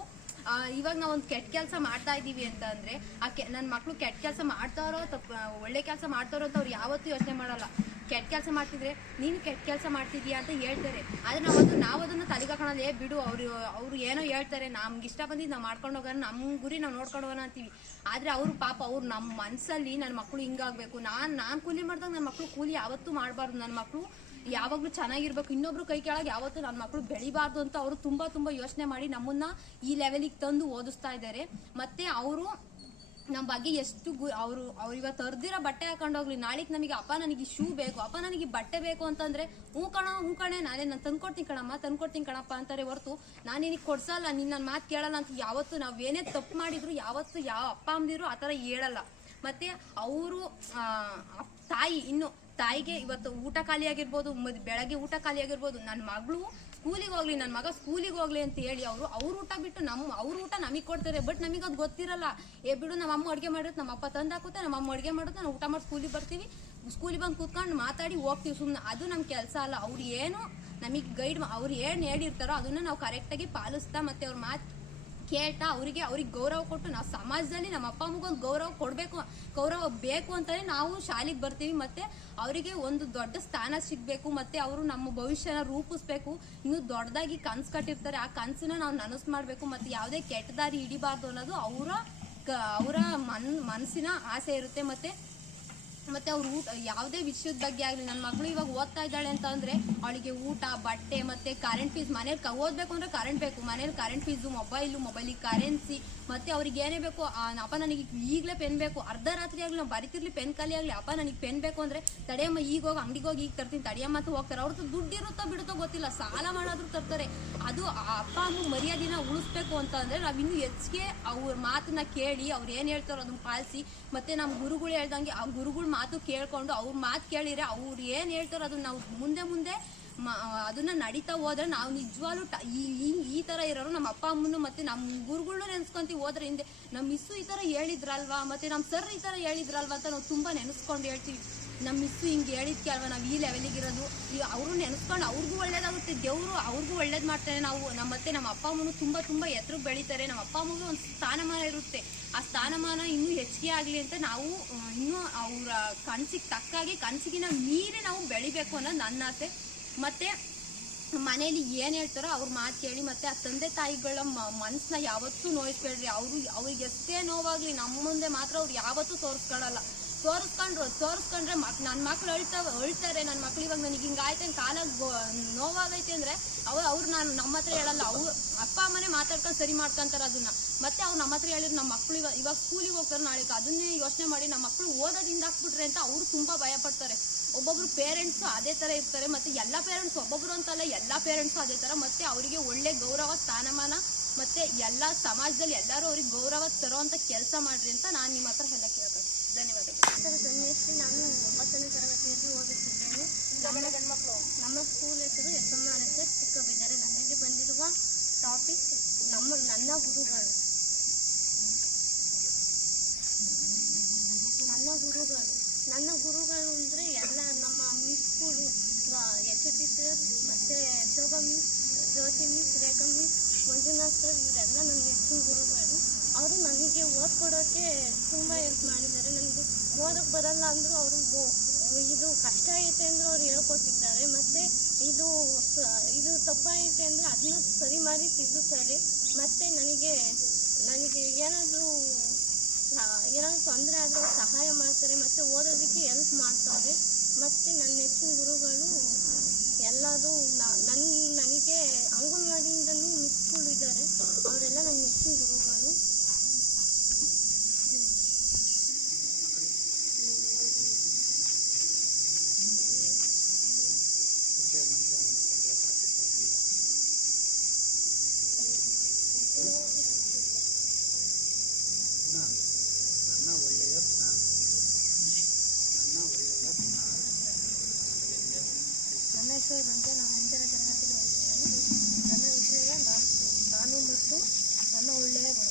ಇವಾಗ ನಾವು ಒಂದು ಕೆಟ್ಟ ಕೆಲಸ ಮಾಡ್ತಾ ಇದೀವಿ ಅಂತ ಅಂದ್ರೆ, ಆ ಕೆ ನನ್ನ ಮಕ್ಕಳು ಕೆಟ್ಟ ಕೆಲಸ ಮಾಡ್ತಾರೋ ತಪ್ಪ, ಒಳ್ಳೆ ಕೆಲಸ ಮಾಡ್ತಾರೋ ಅಂತ ಅವ್ರು ಯಾವತ್ತೂ ಯೋಚನೆ ಮಾಡಲ್ಲ. ಕೆಟ್ಟ ಕೆಲಸ ಮಾಡ್ತಿದ್ರೆ ನೀನು ಕೆಟ್ಟ ಕೆಲಸ ಮಾಡ್ತಿದ್ಯಾ ಅಂತ ಹೇಳ್ತಾರೆ. ಆದ್ರೆ ನಾವು ಅದು ನಾವು ಅದನ್ನ ತಲೆಗಾಕೊಳ್ಳೋದು ಏ ಬಿಡು. ಅವ್ರು ಅವ್ರು ಏನೋ ಹೇಳ್ತಾರೆ. ನಮ್ಗೆ ಇಷ್ಟ ಬಂದಿದ್ದು ನಾವು ಮಾಡ್ಕೊಂಡು ಹೋಗೋಣ. ನಮ್ಮ ಗುರಿ ನಾವು ನೋಡ್ಕೊಂಡು ಹೋಗೋಣ ಅಂತೀವಿ. ಆದ್ರೆ ಅವ್ರು ಪಾಪ ಅವ್ರು ನಮ್ಮ ಮನಸ್ಸಲ್ಲಿ ನನ್ನ ಮಕ್ಕಳು ಹಿಂಗಾಗಬೇಕು. ನಾನು ನಾನು ಕೂಲಿ ಮಾಡಿದಾಗ ನನ್ನ ಮಕ್ಕಳು ಕೂಲಿ ಯಾವತ್ತೂ ಮಾಡಬಾರ್ದು. ನನ್ನ ಮಕ್ಕಳು ಯಾವಾಗಲೂ ಚೆನ್ನಾಗಿರ್ಬೇಕು. ಇನ್ನೊಬ್ರು ಕೈ ಕೆಳಗೆ ಯಾವತ್ತೂ ನನ್ನ ಮಕ್ಕಳು ಬೆಳಿಬಾರ್ದು ಅಂತ ಅವರು ತುಂಬಾ ತುಂಬಾ ಯೋಚನೆ ಮಾಡಿ ನಮ್ಮನ್ನ ಈ ಲೆವೆಲಿಗೆ ತಂದು ಓದಿಸ್ತಾ ಇದ್ದಾರೆ. ಮತ್ತೆ ಅವರು ನಮ್ಮ ಬಗ್ಗೆ ಎಷ್ಟು ಗು, ಅವರು, ಅವ್ರು ಇವತ್ತು ತರ್ದಿರೋ ಬಟ್ಟೆ ಹಾಕೊಂಡು ಹೋಗ್ಲಿ, ನಾಳೆಗೆ ನಮಗೆ ಅಪ್ಪ ನನಗೆ ಶೂ ಬೇಕು, ಅಪ್ಪ ನನಗೆ ಬಟ್ಟೆ ಬೇಕು ಅಂತಂದ್ರೆ, ಹ್ಞೂ ಕಣ, ಹ್ಞೂ ಕಣೆ, ನಾನೇ ನಾನು ತಂದ್ಕೊಡ್ತೀನಿ ಕಣಮ್ಮ, ತಂದ್ಕೊಡ್ತೀನಿ ಕಣಪ್ಪ ಅಂತಾರೆ ಹೊರತು, ನಾನು ನಿನಗೆ ಕೊಡ್ಸಲ್ಲ ನಿನ್ನ ನನ್ನ ಮಾತು ಕೇಳಲ್ಲ ಅಂತ ಯಾವತ್ತು ನಾವೇನೇ ತಪ್ಪು ಮಾಡಿದ್ರು, ಯಾವತ್ತು ಯಾವ ಅಪ್ಪ, ಅಮ್ಮದಿರು ಆ ಥರ ಹೇಳಲ್ಲ. ಮತ್ತೆ ಅವರು ತಾಯಿ, ಇನ್ನು ತಾಯಿಗೆ ಇವತ್ತು ಊಟ ಖಾಲಿ ಆಗಿರ್ಬೋದು ಬೆಳಗ್ಗೆ ಊಟ ಖಾಲಿ ಆಗಿರ್ಬೋದು ನನ್ನ ಮಗಳು ಸ್ಕೂಲಿಗೆ ಹೋಗ್ಲಿ ನನ್ನ ಮಗ ಸ್ಕೂಲಿಗೆ ಹೋಗ್ಲಿ ಅಂತ ಹೇಳಿ ಅವರು, ಅವ್ರ ಊಟ ಬಿಟ್ಟು ನಮ್ಮ ಅವ್ರ ಊಟ ನಮಗೆ ಕೊಡ್ತಾರೆ, ಬಟ್ ನಮಗೆ ಅದು ಗೊತ್ತಿರಲ್ಲ. ಏ ಬಿಡು ನಮ್ಮ ಅಮ್ಮ ಅಡುಗೆ ಮಾಡಿರೋದು ನಮ್ಮ ಅಪ್ಪ ತಂದು ಹಾಕುತ್ತೆ ನಮ್ಮ ಅಮ್ಮ ಅಡುಗೆ ಮಾಡುತ್ತೆ ನಾವು ಊಟ ಮಾಡಿ ಸ್ಕೂಲಿಗೆ ಬರ್ತೀವಿ ಸ್ಕೂಲಿಗೆ ಬಂದು ಕೂತ್ಕೊಂಡು ಮಾತಾಡಿ ಹೋಗ್ತೀವಿ ಸುಮ್ಮನೆ ಅದು ನಮ್ಮ ಕೆಲಸ ಅಲ್ಲ. ಅವ್ರು ಏನು ನಮಗೆ ಗೈಡ್ ಅವ್ರು ಏನು ಹೇಳಿರ್ತಾರೋ ಅದನ್ನ ನಾವು ಕರೆಕ್ಟಾಗಿ ಪಾಲಿಸ್ತಾ ಮತ್ತೆ ಅವ್ರ ಮಾತು ಕೇಳ್ತಾ ಅವರಿಗೆ ಅವ್ರಿಗೆ ಗೌರವ ಕೊಟ್ಟು ನಾವು ಸಮಾಜದಲ್ಲಿ ನಮ್ಮ ಅಪ್ಪ ಅಮ್ಮಗೊಂದು ಗೌರವ ಕೊಡಬೇಕು, ಗೌರವ ಬೇಕು ಅಂತಲೇ ನಾವು ಶಾಲೆಗೆ ಬರ್ತೀವಿ ಮತ್ತು ಅವರಿಗೆ ಒಂದು ದೊಡ್ಡ ಸ್ಥಾನ ಸಿಗಬೇಕು ಮತ್ತು ಅವರು ನಮ್ಮ ಭವಿಷ್ಯನ ರೂಪಿಸ್ಬೇಕು. ಇನ್ನು ದೊಡ್ಡದಾಗಿ ಕನ್ಸು ಕಟ್ಟಿರ್ತಾರೆ. ಆ ಕನಸನ್ನ ನಾವು ನನಸು ಮಾಡಬೇಕು ಮತ್ತು ಯಾವುದೇ ಕೆಟ್ಟ ದಾರಿ ಹಿಡಿಬಾರ್ದು ಅನ್ನೋದು ಅವರ ಅವರ ಮನ್ ಮನಸ್ಸಿನ ಆಸೆ ಇರುತ್ತೆ ಮತ್ತೆ ಮತ್ತೆ ಅವ್ರ ಊಟ, ಯಾವುದೇ ವಿಷಯದ ಬಗ್ಗೆ ಆಗಲಿ ನನ್ನ ಮಗಳು ಇವಾಗ ಓದ್ತಾ ಇದ್ದಾಳೆ ಅಂತ ಅಂದ್ರೆ ಅವಳಿಗೆ ಊಟ, ಬಟ್ಟೆ ಮತ್ತೆ ಕರೆಂಟ್ ಫೀಸ್ ಮನೇಲಿ ಕ- ಓದ್ಬೇಕು ಅಂದ್ರೆ ಕರೆಂಟ್ ಬೇಕು. ಮನೇಲಿ ಕರೆಂಟ್ ಫೀಸು ಮೊಬೈಲು ಮೊಬೈಲಿಗೆ ಕರೆನ್ಸಿ ಮತ್ತೆ ಅವ್ರಿಗೆ ಏನೇ ಬೇಕು ಅಪ್ಪ ನನಗೆ ಈಗಲೇ ಪೆನ್ ಬೇಕು. ಅರ್ಧ ರಾತ್ರಿ ಆಗಲಿ ನಾವು ಬರಿತಿರ್ಲಿ ಪೆನ್ ಖಾಲಿ ಆಗಲಿ, ಅಪ್ಪ ನನಗೆ ಪೆನ್ ಬೇಕು ಅಂದ್ರೆ ತಡೆಯಮ್ಮ, ಈಗ ಹೋಗಿ, ಅಂಗಡಿಗೆ ಹೋಗಿ ಈಗ ತರ್ತೀನಿ, ತಡೆಯಮ್ಮ ಅಂತ ಹೋಗ್ತಾರೆ. ಅವ್ರದ್ದು ದುಡ್ಡು ಇರುತ್ತೋ ಬಿಡುತ್ತೋ ಗೊತ್ತಿಲ್ಲ, ಸಾಲ ಮಾಡೋದ್ರು ತರ್ತಾರೆ. ಅದು ಅಪ್ಪ ಅಮ್ಮ ಮರ್ಯಾದಿನ ಉಳಿಸ್ಬೇಕು ಅಂತ ಅಂದ್ರೆ ನಾವು ಇನ್ನು ಹೆಚ್ಚಿಗೆ ಅವ್ರ ಮಾತನ್ನ ಕೇಳಿ, ಅವ್ರು ಏನ್ ಹೇಳ್ತಾರೋ ಅದನ್ನ ಪಾಲಿಸಿ, ಮತ್ತೆ ನಮ್ಮ ಗುರುಗಳು ಹೇಳ್ದಂಗೆ ಆ ಗುರುಗಳ ಮಾತು ಕೇಳ್ಕೊಂಡು ಅವ್ರ ಮಾತು ಕೇಳಿದ್ರೆ ಅವ್ರು ಏನ್ ಹೇಳ್ತಾರೋ ಅದನ್ನ ನಾವು ಮುಂದೆ ಮುಂದೆ ಅದನ್ನ ನಡೀತಾ ಹೋದ್ರೆ ನಾವು ನಿಜವಾಗ್ಲೂ ಈ ಈ- ತರ ಇರೋರು ನಮ್ಮ ಅಪ್ಪ, ಅಮ್ಮನು ಮತ್ತೆ ನಮ್ಮ ಗುರುಗಳನ್ನ ನೆನ್ಸ್ಕೊಂತೀವಿ ಹೋದ್ರೆ ಹಿಂದೆ. ನಮ್ಮ ಮಿಸ್ಸು ಈ ತರ ಹೇಳಿದ್ರಲ್ವಾ? ಮತ್ತೆ ನಮ್ಮ ಸರ್ ಈ ತರ ಹೇಳಿದ್ರಲ್ವಾ ಅಂತ ನಾವು ತುಂಬಾ ನೆನೆಸ್ಕೊಂಡು ಹೇಳ್ತೀವಿ. ನಮ್ಮ ಮಿಸ್ಸು ಹಿಂಗೆ ಹೇಳಿದ್ಕೆ ಅಲ್ವಾ, ನಾವು ಈ ಲೆವೆಲಿಗೆ ಇರೋದು. ಅವರು ನೆನೆಸ್ಕೊಂಡು ಅವ್ರಿಗೂ ಒಳ್ಳೇದಾಗುತ್ತೆ, ದೇವರು ಅವ್ರಿಗೂ ಒಳ್ಳೇದು ಮಾಡ್ತಾರೆ. ನಾವು ನಮ್ಮ ಮತ್ತೆ ನಮ್ಮ ಅಪ್ಪ ಅಮ್ಮನೂ ತುಂಬ ತುಂಬ ಎತ್ತರಕ್ಕೆ ಬೆಳೀತಾರೆ. ನಮ್ಮ ಅಪ್ಪ ಅಮ್ಮಗೂ ಒಂದು ಸ್ಥಾನಮಾನ ಇರುತ್ತೆ. ಆ ಸ್ಥಾನಮಾನ ಇನ್ನೂ ಹೆಚ್ಚಿಗೆ ಆಗಲಿ ಅಂತ ನಾವು ಇನ್ನೂ ಅವರ ಕನಸಿಗೆ ತಕ್ಕಾಗಿ, ಕನಸಿಗಿನ ಮೀರಿ ನಾವು ಬೆಳಿಬೇಕು ಅನ್ನೋದು ನನ್ನ ಆಸೆ. ಮತ್ತೆ ಮನೇಲಿ ಏನು ಹೇಳ್ತಾರೋ ಅವ್ರ ಮಾತು ಕೇಳಿ, ಮತ್ತೆ ಆ ತಂದೆ ತಾಯಿಗಳ ಮನಸ್ಸನ್ನ ಯಾವತ್ತೂ ನೋಯಿಸ್ಬೇಡ್ರಿ. ಅವರು ಅವ್ರಿಗೆ ಎಷ್ಟೇ ನೋವಾಗಲಿ ನಮ್ಮ ಮುಂದೆ ಮಾತ್ರ ಅವ್ರು ಯಾವತ್ತೂ ತೋರಿಸ್ಕೊಳ್ಳಲ್ಲ ತೋರಿಸ್ಕೊಂಡ್ರು, ತೋರಿಸ್ಕೊಂಡ್ರೆ ಮಕ್ ನನ್ನ ಮಕ್ಳು ಅಳ್ತಾವ ಅಳ್ತಾರೆ ನನ್ನ ಮಕ್ಳು ಇವಾಗ ನನಗೆ ಹಿಂಗಾಯ್ತು ಕಾಲಾಗ ನೋವಾಗೈತೆ ಅಂದ್ರೆ ಅವ್ರು ಅವ್ರು ನಾನು ನಮ್ಮ ಹತ್ರ ಹೇಳಲ್ಲ, ಅವ್ರು ಅಪ್ಪ ಅಮ್ಮನೇ ಮಾತಾಡ್ಕೊಂಡು ಸರಿ ಮಾಡ್ಕೊಂತಾರೆ ಅದನ್ನ. ಮತ್ತೆ ಅವ್ರು ನಮ್ಮ ಹತ್ರ ಹೇಳಿದ್ರು ನಮ್ಮ ಮಕ್ಳು ಇವಾಗ ಇವಾಗ ಸ್ಕೂಲಿಗೆ ಹೋಗ್ತಾರೆ ನಾಳೆ ಅದನ್ನೇ ಯೋಚನೆ ಮಾಡಿ ನಮ್ಮ ಮಕ್ಳು ಓದೋದಿಂದ ಹಾಕ್ಬಿಟ್ರೆ ಅಂತ ಅವ್ರು ತುಂಬಾ ಭಯ ಪಡ್ತಾರೆ. ಒಬ್ಬೊಬ್ರು ಪೇರೆಂಟ್ಸ್ ಅದೇ ತರ ಇರ್ತಾರೆ, ಮತ್ತೆ ಎಲ್ಲಾ ಪೇರೆಂಟ್ಸ್ ಒಬ್ಬೊಬ್ರು ಅಂತಲ್ಲ ಎಲ್ಲಾ ಪೇರೆಂಟ್ಸ್ ಅದೇ ತರ, ಮತ್ತೆ ಅವರಿಗೆ ಒಳ್ಳೆ ಗೌರವ, ಸ್ಥಾನಮಾನ, ಮತ್ತೆ ಎಲ್ಲಾ ಸಮಾಜದಲ್ಲಿ ಎಲ್ಲರೂ ಅವ್ರಿಗೆ ಗೌರವ ತರೋಂತ ಕೆಲಸ ಮಾಡ್ರಿ ಅಂತ ನಾನು ನಿಮ್ಮ ಹತ್ರ ಎಲ್ಲ ಕೇಳ್ತೀನಿ ಧನ್ಯವಾದಗಳು ನಾನು ಒಂಬತ್ತನೇ ತರಗತಿಯಲ್ಲಿ ಓದುತ್ತಿದ್ದೇನೆ ನಮ್ಮ ನಮ್ಮ ಸ್ಕೂಲ್ ಹೆಸರು S M R S S ಚಿಕ್ಕಬಿದ್ದಾರೆ ನನಗೆ ಬಂದಿರುವ ಟಾಪಿಕ್ ನಮ್ಮ ನನ್ನ ಗುರುಗಳು ನನ್ನ ಗುರುಗಳು ನನ್ನ ಗುರುಗಳು ಅಂದರೆ ಎಲ್ಲ ನಮ್ಮ ಮಿಸ್ಗಳು ಎಸ್ ಟಿ ಸರ್ ಮತ್ತು Shobha miss Jyoti miss Rekha miss Manjunath sir ಇವರೆಲ್ಲ ನನ್ನ ಹೆಚ್ಚಿನ ಗುರುಗಳು ಅವರು ನನಗೆ ಓದ್ಕೊಡೋಕ್ಕೆ ತುಂಬ ಹೆಲ್ಪ್ ಮಾಡಿದ್ದಾರೆ ನನಗೆ ಓದಕ್ಕೆ ಬರಲ್ಲ ಅಂದರೂ ಅವರು ಇದು ಕಷ್ಟ ಐತೆ ಅಂದ್ರೆ ಅವ್ರು ಹೇಳ್ಕೊಟ್ಟಿದ್ದಾರೆ. ಮತ್ತು ಇದು ಇದು ತಪ್ಪಾಯಿತೆ ಅಂದರೆ ಅದನ್ನ ಸರಿ ಮಾಡಿ ತಿದ್ದುತ್ತಾರೆ. ಮತ್ತು ನನಗೆ ನನಗೆ ಏನಾದರೂ ಏನಾದರೂ ತೊಂದರೆ ಆದರೂ ಸಹಾಯ ಮಾಡ್ತಾರೆ. ಮತ್ತು ಓದೋದಕ್ಕೆ ಹೆಲ್ಪ್ ಮಾಡ್ತಾರೆ. ಮತ್ತು ನನ್ನ ನೆಚ್ಚಿನ ಗುರುಗಳು ಎಲ್ಲರೂ ನನ್ನ ನನಗೆ ಅಂಗನವಾಡಿಯಿಂದನೂ ಮಿಸ್ಗಳು ಇದ್ದಾರೆ ಅವರೆಲ್ಲ ನನ್ನ ನೆಚ್ಚಿನ ಗುರುಗಳು ನನ್ನ ಹೆಸರು ರಂಜನ್ ನಾನು ಎಂಟನೇ ತರಗತಿಯಲ್ಲಿ ಓದುತ್ತಿದ್ದೇನೆ ನನ್ನ ವಿಷಯ ನಾ- ನಾನು ಮತ್ತು ನನ್ನ ಒಳ್ಳೆಯ ಗುಣ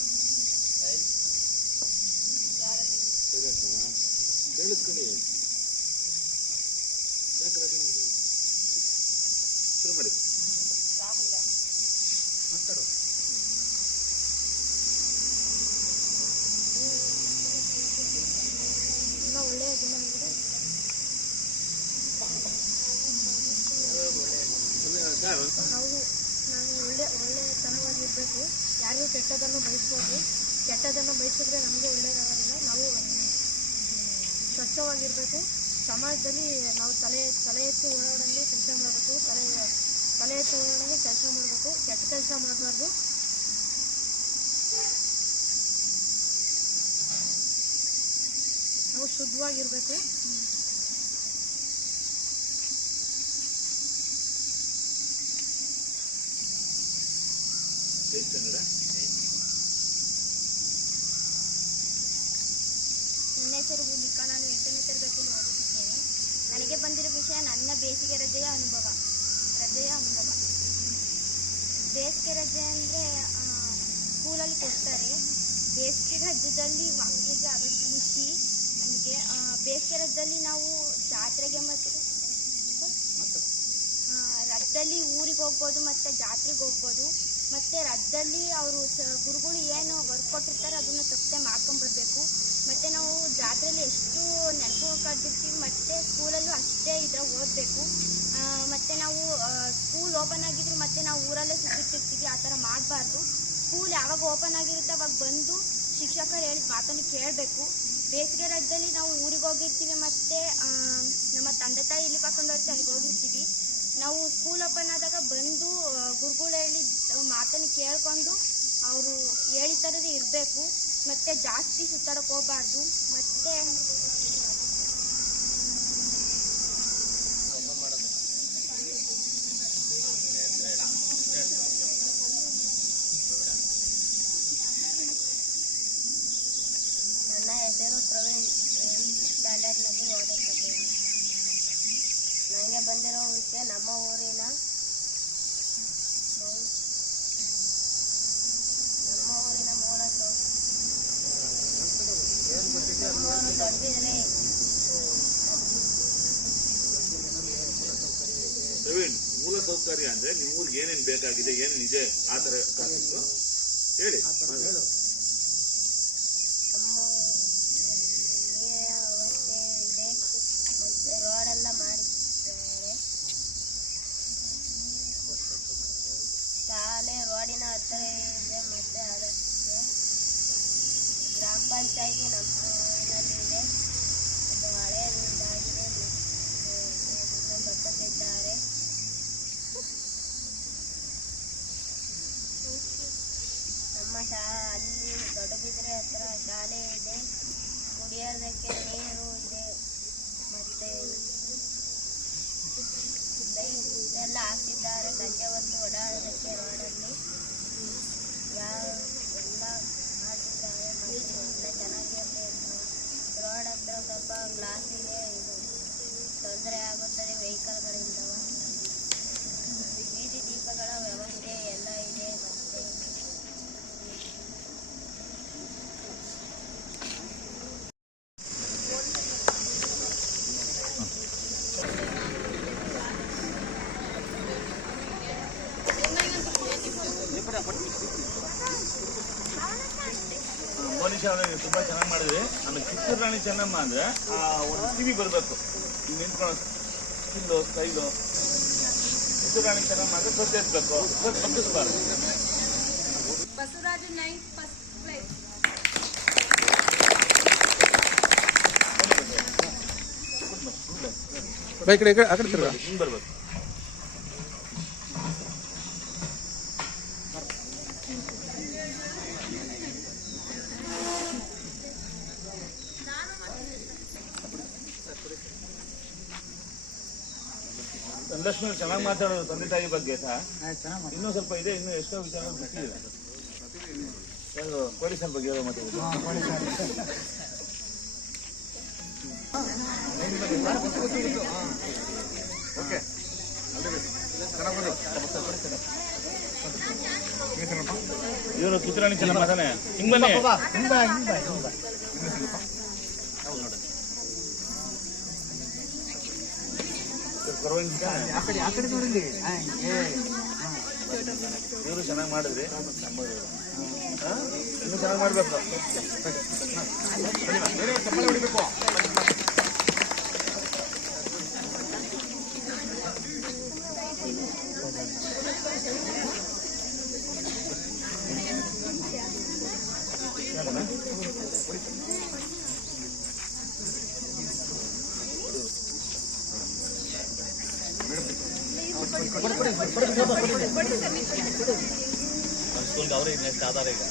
ಕೇಳಿಸ್ಕೊಳ್ಳಿ ಯಾಕೆ ಗಲಾಟೆ ಮಾಡ್ತೀರಿ? ಶುರು ಮಾಡಿ ನನ್ನ ಒಳ್ಳೆಯ ಗುಣ ಅಂದರೆ ಸರ್ ನಾವು ನಾವು ಒಳ್ಳೆ ಒಳ್ಳೆತನವಾಗಿರಬೇಕು ಯಾರಿಗೂ ಕೆಟ್ಟದನ್ನು ಬಯಸ್ಬೋದು ಕೆಟ್ಟದನ್ನು ಬಯಸಿದ್ರೆ ನಮಗೆ ಒಳ್ಳೆಯದಾಗೋದಿಲ್ಲ. ನಾವು ಸ್ವಚ್ಛವಾಗಿರಬೇಕು. ಸಮಾಜದಲ್ಲಿ ನಾವು ತಲೆ ತಲೆ ಎತ್ತಿ ಓಡಾಡಂಗೆ ಕೆಲಸ ಮಾಡಬೇಕು. ತಲೆ ತಲೆ ಎತ್ತಿ ಓಡಾಡಂಗೆ ಕೆಲಸ ಮಾಡಬೇಕು. ಕೆಟ್ಟ ಕೆಲಸ ಮಾಡಬಾರ್ದು. ನಾವು ಶುದ್ಧವಾಗಿರಬೇಕು ಎಷ್ಟು ಕನ್ನಡ ನನ್ನ ಹೆಸರು ಭೂಮಿಕಾ ನಾನು ಎಂಟನೇ ತರಗತಿಯಲ್ಲಿ ಓದುತ್ತಿದ್ದೇನೆ ನನಗೆ ಬಂದಿರೋ ವಿಷಯ ನನ್ನ ಬೇಸಿಗೆ ರಜೆಯ ಅನುಭವ. ರಜೆಯ ಅನುಭವ. ಬೇಸಿಗೆ ರಜೆ ಅಂದರೆ ಸ್ಕೂಲಲ್ಲಿ ಕೊಡ್ತಾರೆ. ಬೇಸಿಗೆ ರಜದಲ್ಲಿ ಮಕ್ಕಳಿಗೆ ಅದು ಖುಷಿ. ನಮಗೆ ಬೇಸಿಗೆ ರಜದಲ್ಲಿ ನಾವು ಜಾತ್ರೆಗೆ ಮತ್ತು ರಥದಲ್ಲಿ ಊರಿಗೆ ಹೋಗ್ಬೋದು, ಮತ್ತು ಜಾತ್ರೆಗೆ ಹೋಗ್ಬೋದು. ಮತ್ತು ರಥದಲ್ಲಿ ಅವರು ಸ, ಗುರುಗಳು ಏನು ವರ್ಕ್ ಕೊಟ್ಟಿರ್ತಾರೆ, ಅದನ್ನು ತಪ್ಪದೆ ಮಾಡ್ಕೊಂಬರ್ಬೇಕು ಮತ್ತು ನಾವು ಜಾತ್ರೆಯಲ್ಲಿ ಎಷ್ಟು ನೆನಪು ಕಳೆದಿರ್ತೀವಿ, ಮತ್ತು ಸ್ಕೂಲಲ್ಲೂ ಅಷ್ಟೇ ಇದ್ರ ಓದಬೇಕು. ಮತ್ತು ನಾವು ಸ್ಕೂಲ್ ಓಪನ್ ಆಗಿದ್ರು ಮತ್ತೆ ನಾವು ಊರಲ್ಲೇ ಸುತ್ತಿರ್ತೀವಿ ಆ ಥರ ಮಾಡಬಾರ್ದು. ಸ್ಕೂಲ್ ಯಾವಾಗ ಓಪನ್ ಆಗಿರುತ್ತೆ, ಅವಾಗ ಬಂದು ಶಿಕ್ಷಕರು ಹೇಳಿದ ಮಾತನ್ನು ಕೇಳಬೇಕು. ಬೇಸಿಗೆ ರಜದಲ್ಲಿ ನಾವು ಊರಿಗೆ ಹೋಗಿರ್ತೀವಿ, ಮತ್ತು ನಮ್ಮ ತಂದೆ ತಾಯಿ ಇಲ್ಲಿ ಕರ್ಕೊಂಡು ಹೋಗ್ತೀವಿ ಅಲ್ಲಿಗೆ ಹೋಗಿರ್ತೀವಿ. ನಾವು ಸ್ಕೂಲ್ ಓಪನ್ ಆದಾಗ ಬಂದು ಗುರುಗಳು ಹೇಳಿದ ಮಾತನ್ನು ಕೇಳಿಕೊಂಡು ಅವರು ಹೇಳಿದ ಥರದೇ ಇರಬೇಕು. ಮತ್ತು ಜಾಸ್ತಿ ಸುತ್ತಾಡಕ್ಕೆ ಹೋಗಬಾರ್ದು. ಮತ್ತು ನನ್ನ ಹೆಸರು ಪ್ರವೀಣ್. ಸ್ಟ್ಯಾಂಡರ್ಡ್ನಲ್ಲಿ ಓದುತ್ತಿದ್ದೇನೆ ನನಗೆ ಬಂದಿರೋ ವಿಷಯ ನಮ್ಮ ಊರಿನ ಮೌ- ನಮ್ಮ ಊರಿನ ಮೂಲ ಸೌ ನಮ್ಮೂರು ದೊಡ್ಡದಿದ್ರೆ ಪ್ರವೀಣ್ ಸೌಕರ್ಯ ಅಂದ್ರೆ ನಿಮ್ಮೂರಿಗೆ ಏನೇನ್ ಬೇಕಾಗಿದೆ ಏನೇನ್ ಇದೆ ಆ ಟಾಪಿಕ್ ಹೇಳಿ ನಮ್ಮ ನೀರಿನ ವ್ಯವಸ್ಥೆ ಇದೆ ಮತ್ತು ರೋಡೆಲ್ಲ ಮಾಡಿದ್ದಾರೆ ಶಾಲೆ ರೋಡಿನ ಹತ್ತಿರ ಇದೆ ಮತ್ತು ಅದಕ್ಕೆ ಗ್ರಾಮ ಪಂಚಾಯಿತಿ ನಮ್ಮ ಊರಿನಲ್ಲಿದೆ ಹಳೆಯದಾಗಿದೆ ಬರ್ತಟ್ಟಿದ್ದಾರೆ ನಮ್ಮ ಶಾ ಅಲ್ಲಿ ದೊಡ್ಡಬಿದ್ರೆ ಹತ್ರ ಶಾಲೆ ಇದೆ. ಕುಡಿಯೋದಕ್ಕೆ ನೀರು ಇದೆ. ಮತ್ತೆ ಎಲ್ಲ ಹಾಕಿದ್ದಾರೆ. ಸಂಜೆ ಹೊತ್ತು ಓಡಾಡೋದಕ್ಕೆ ರೋಡಲ್ಲಿ. ಯಾವ ಎಲ್ಲ ಹಾಕಿದ್ದಾರೆ. ಮತ್ತೆ ಎಲ್ಲ ಚೆನ್ನಾಗಿರುತ್ತೆ ರೋಡ್ ಹತ್ರ ಸ್ವಲ್ಪ ಗ್ಲಾಸಿಗೆ ಇದು. ತೊಂದರೆ ಆಗುತ್ತದೆ ವೆಹಿಕಲ್ಗಳಿಂದವ ಬೀದಿ ದೀಪಗಳ ವ್ಯವಸ್ಥೆ ಎಲ್ಲ ಇದೆ ಮತ್ತೆ ಮೋನಿಶಾ ಅವರೇ ನೀವು ತುಂಬಾ ಚೆನ್ನಾಗಿ ಮಾಡಿದ್ರಿ ಆಮೇಲೆ ಕಿತ್ತೂರು ರಾಣಿ ಚೆನ್ನಮ್ಮ ಅಂದ್ರೆ ಆ ಒಂದು ಟಿವಿ ಬರಬೇಕು ಹಿಂಗೆ ನಿಂತ್ಕೊಳ್ಳೋ ಸ್ಕಿಲ್ಲು ಸ್ಟೈಲು ಕಿತ್ತೂರು ರಾಣಿ ಚೆನ್ನಮ್ಮ ಅಂದ್ರೆ ಪ್ರತ್ಯೇಕಿಸ್ಬೇಕು ಪ್ರತ್ಯೇಕಿಸಬಾರ್ದು ಬಸವರಾಜು ನೈನ್ ಫಸ್ಟ್ ಪ್ಲೇಸ್ ಬೈ ಕಡೆ ಈ ಕಡೆ ಆ ಕಡೆ ತಿರ್ಗಾ ಹಿಂಗೆ ಬರ್ಬೇಕು ಧನಲಕ್ಷ್ಮಿ ಅವ್ರು ಚೆನ್ನಾಗಿ ಮಾತಾಡೋದು ತಂದೆ ತಾಯಿ ಬಗ್ಗೆ ಸಹ. ಇನ್ನೂ ಸ್ವಲ್ಪ ಇದೆ ಇನ್ನೂ ಎಷ್ಟೋ ವಿಚಾರ ಯಾರು ಪೊಲೀಸರ ಬಗ್ಗೆ ಹೇಳೋ ಮಾತಾಡೋದು ಇವರು ಕಿತ್ತೂರಾಣಿ ಚೆನ್ನಮ್ಮ ಮಾತಾನೆ ಹಿಂಗ್ ಬನ್ನಿ. ಪರವಾಗಿಲ್ಲ ತಾನೆ? ಇವರು ಚೆನ್ನಾಗಿ ಮಾಡಿದ್ರಿ ಹಾ? ಇನ್ನೂ ಚೆನ್ನಾಗಿ ಮಾಡ್ಬೇಕು ಸ್ಕೂಲ್ಗೆ ಅವ್ರಿಗೆ ನೆಕ್ಸ್ಟ್ ಆಧಾರ ಈಗ